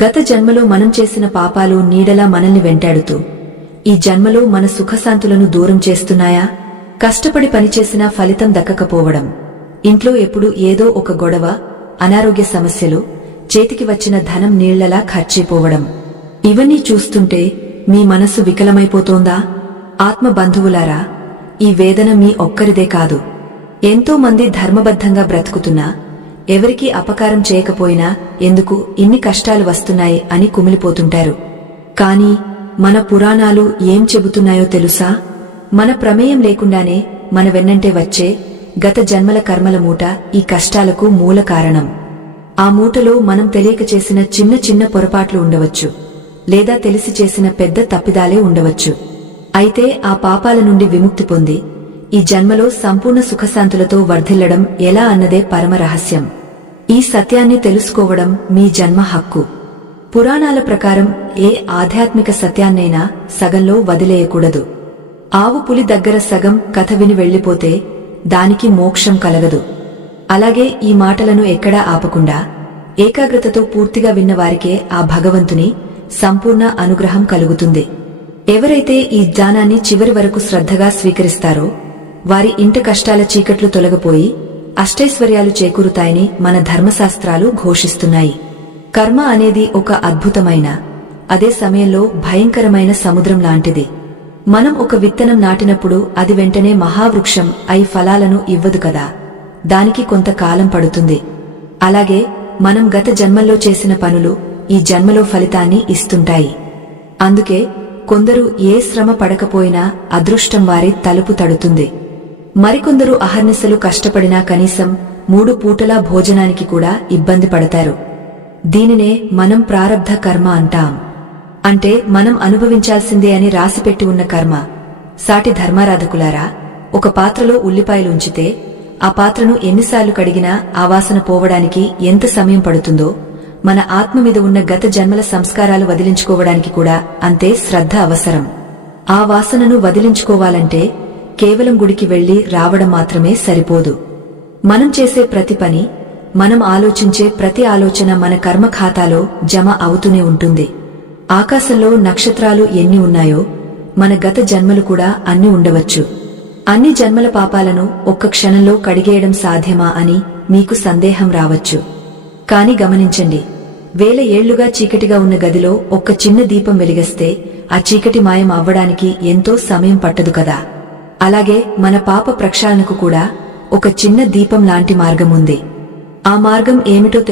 గత జన్మలో మనం చేసిన పాపాలు నీడలా మనల్ని వెంటాడుతూ ఈ జన్మలో మన సుఖశాంతులను దూరం చేస్తున్నాయా? కష్టపడి పనిచేసినా ఫలితం దక్కకపోవడం, ఇంట్లో ఎప్పుడు ఏదో ఒక గొడవ, అనారోగ్య సమస్యలు, చేతికి వచ్చిన ధనం నీళ్లలా ఖర్చైపోవడం, ఇవన్నీ చూస్తుంటే మీ మనసు వికలమైపోతోందా? ఆత్మ బంధువులారా, ఈ వేదన మీ ఒక్కరిదే కాదు. ఎంతో మంది ధర్మబద్ధంగా బ్రతుకుతున్నా, ఎవరికీ అపకారం చేయకపోయినా ఎందుకు ఇన్ని కష్టాలు వస్తున్నాయి అని కుమిలిపోతుంటారు. కాని మన పురాణాలు ఏం చెబుతున్నాయో తెలుసా? మన ప్రమేయం లేకుండానే మన వెన్నంటే వచ్చే గత జన్మల కర్మల మూట ఈ కష్టాలకు మూల కారణం. ఆ మూటలో మనం తెలియక చేసిన చిన్న చిన్న పొరపాట్లు ఉండవచ్చు, లేదా తెలిసి చేసిన పెద్ద తప్పిదాలే ఉండవచ్చు. అయితే ఆ పాపాల నుండి విముక్తి పొంది ఈ జన్మలో సంపూర్ణ సుఖశాంతులతో వర్ధిల్లడం ఎలా అన్నదే పరమ రహస్యం. ఈ సత్యాన్ని తెలుసుకోవడం మీ జన్మ హక్కు. పురాణాల ప్రకారం ఏ ఆధ్యాత్మిక సత్యాన్నైనా సగంలో వదిలేయకూడదు. ఆవు పులి దగ్గర సగం కథ విని వెళ్లిపోతే దానికి మోక్షం కలగదు. అలాగే ఈ మాటలను ఎక్కడా ఆపకుండా ఏకాగ్రతతో పూర్తిగా విన్నవారికే ఆ భగవంతుని సంపూర్ణ అనుగ్రహం కలుగుతుంది. ఎవరైతే ఈ జ్ఞానాన్ని చివరి వరకు శ్రద్ధగా స్వీకరిస్తారో వారి ఇంట కష్టాల చీకట్లు తొలగిపోయి అష్టైశ్వర్యాలు చేకూరుతాయని మన ధర్మశాస్త్రాలు ఘోషిస్తున్నాయి. కర్మ అనేది ఒక అద్భుతమైన, అదే సమయంలో భయంకరమైన సముద్రం లాంటిది. మనం ఒక విత్తనం నాటినప్పుడు అది వెంటనే మహావృక్షం అయి ఫలాలను ఇవ్వదు కదా, దానికి కొంతకాలం పడుతుంది. అలాగే మనం గత జన్మల్లో చేసిన పనులు ఈ జన్మలో ఫలితాన్ని ఇస్తుంటాయి. అందుకే కొందరు ఏ శ్రమ పడకపోయినా అదృష్టం వారి తలుపు తడుతుంది. మరికొందరు అహర్నిశలు కష్టపడినా కనీసం 3 పూటలా భోజనానికి కూడా ఇబ్బంది పడతారు. దీనినే మనం ప్రారబ్ధ కర్మ అంటాం. అంటే మనం అనుభవించాల్సిందే అని రాసిపెట్టి ఉన్న కర్మ. సాటి ధర్మారాధకులారా, ఒక పాత్రలో ఉల్లిపాయలు ఉంచితే ఆ పాత్రను ఎన్నిసార్లు కడిగినా ఆ వాసన పోవడానికి ఎంత సమయం పడుతుందో, మన ఆత్మ మీద ఉన్న గత జన్మల సంస్కారాలు వదిలించుకోవడానికి కూడా అంతే శ్రద్ధ అవసరం. ఆ వాసనను వదిలించుకోవాలంటే కేవలం గుడికి వెళ్లి రావడం మాత్రమే సరిపోదు. మనం చేసే ప్రతి పని, మనం ఆలోచించే ప్రతి ఆలోచన మన కర్మ ఖాతాలో జమ అవుతూనే ఉంటుంది. ఆకాశంలో నక్షత్రాలు ఎన్ని ఉన్నాయో మన గత జన్మలు కూడా అన్ని ఉండవచ్చు. అన్ని జన్మల పాపాలను ఒక్క క్షణంలో కడిగేయడం సాధ్యమా అని మీకు సందేహం రావచ్చు. కాని గమనించండి, 1000 ఏళ్లుగా చీకటిగా ఉన్న గదిలో ఒక్క చిన్న దీపం వెలిగిస్తే ఆ చీకటి మాయం అవ్వడానికి ఎంతో సమయం పట్టదు కదా. అలాగే మన పాప ప్రక్షాళనకు కూడా ఒక చిన్న దీపం లాంటి మార్గముంది. ఆ మార్గం ఏమిటో